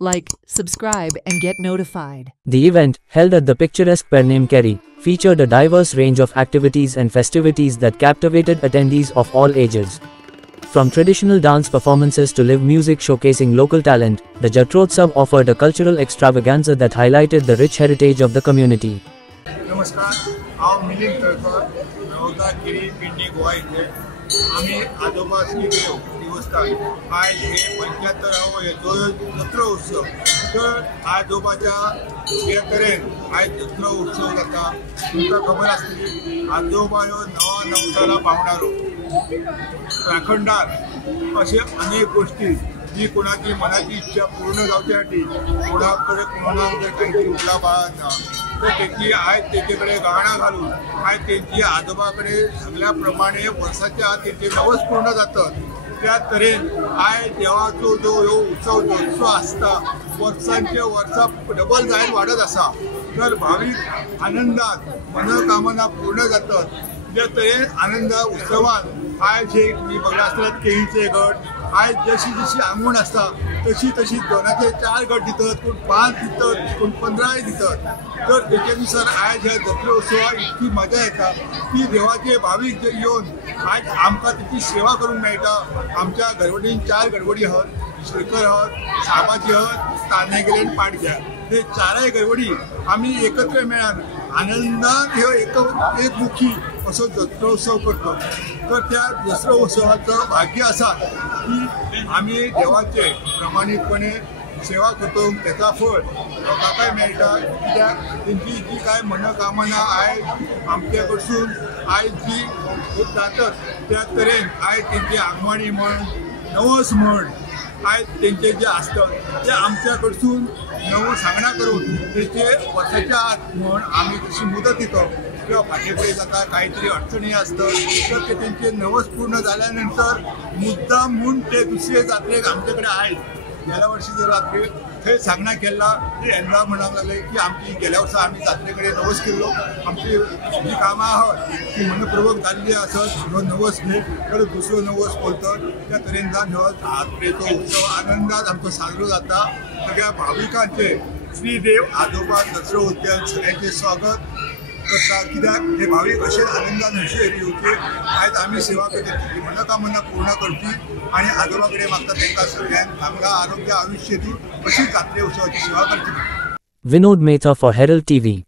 like, subscribe and get notified. The event, held at the picturesque Pernem Kerry, featured a diverse range of activities and festivities that captivated attendees of all ages. From traditional dance performances to live music showcasing local talent, the Jatrotsav offered a cultural extravaganza that highlighted the rich heritage of the community. नमस्कार, हांव मिलिंद तळकर, रावता carry पिंडी गोवा इथे. आम्ही आजोबा श्री देव देवस्थान आयज हे 75वा हेचो जत्रा उत्सव. तर आजोबाच्या जे तरेन आयज जत्रा उत्सव जाता. तुमकां खबर आसतली, आजोबा ह्यो नवा नवसाला पावणारो राखणदार अशे अनेक गोष्टी जी कोणाची मनाची इच्छा पूर्ण जावच्यासाठी कोणाकडे काहीतरी उरला बाळा तर त्याची आयज तेचे कडेन गाणा घालून आयज तेंची आजोबा कडेन सांगल्या प्रमाणे वर्साच्या आत तेंचे नवस पूर्ण जातात. त्या तरेन आयज देवाचो जो ह्यो उत्सव आसता वर्सांचे वर्सां डबल जायत वाडत आसा. तर भावीक आनंदात मनोकामना पूर्ण जातात. त्या तरेन आनंद उत्सवात आयज हे तुम्ही बघला आसतले केळीचे गट आयज जशी जशी आंगवण आसता तशी दोनाचे 4 गट दितात, कोण 5 दितात, कोण 15 दितात. तर तेचे नुसार आयज ह्या जत्रा उत्सवाक इतकी मजा येता की देवाचे भावीक जे येवन आयज आमकां तेची सेवा करूंक मेळटा. आमच्या घरवडीन 4 गडवडी आहात, श्रीकर आहात, साबाची आहात, तान्ने गेले आनी पाडग्या. हे 4 गडवडी आमी एकत्र मेळान आनंदान ह्यो एकमुखी असो जत्रोत्सव करतो. तर त्या जत्रोत्सवाचं भाग्य असा की आम्ही देवाचे प्रामाणिकपणे सेवा करतो. त्याचा फळ लोकांकाय मेळटा. कित्याक तेंची जी काय मनोकामना आयज आमचे कडसून आयज जी जातात त्या तरेन आयज तेंची आगमणी म्हण नवस म्हण आयज तेंचे जे आसतात ते आमच्या कडसून नवो सांगणा करून तेचे वर्साच्या आत म्हण आमी तशी मुदत दितो किंवा फाटीं फुडें जाता काहीतरी अडचणी असतात तर ते तेंचे नवस पूर्ण झाल्यानंतर मुद्दाम म्हूण ते दुसरे जात्रेक आमचे कडेन आयज गेल्या वर्षी जर जात्रे थंय सांगणा केला ते यंदा म्हणूंक लागले की आमची गेल्या वर्सा आमी जात्रे कडेन नवस केल्लो आमची जी कामां आहात ती मनपूर्वक जाल्ली आसत. ह्यो नवस घे तर दुसरो नवस बोलतात. त्या तरेन जावन ह्यो जात्रेचो उत्सव आनंदात आमचो साजरो जाता. सगळ्या भाविकांचे श्री देव आजोबा दसरो उद्यान सगळ्यांचे स्वागत करता. कित्याक हे भावीक अशें आनंदान हरशी येवचे आयज आमी सेवा करता ती मनोकामना पूर्ण करची आणि आजोबा कडेन मागता तांकां सगळ्यांक चांगला आरोग्य आयुश्य दी अशी जात्रे उत्सवाची सेवा करची. Vinod Mehta for Herald TV.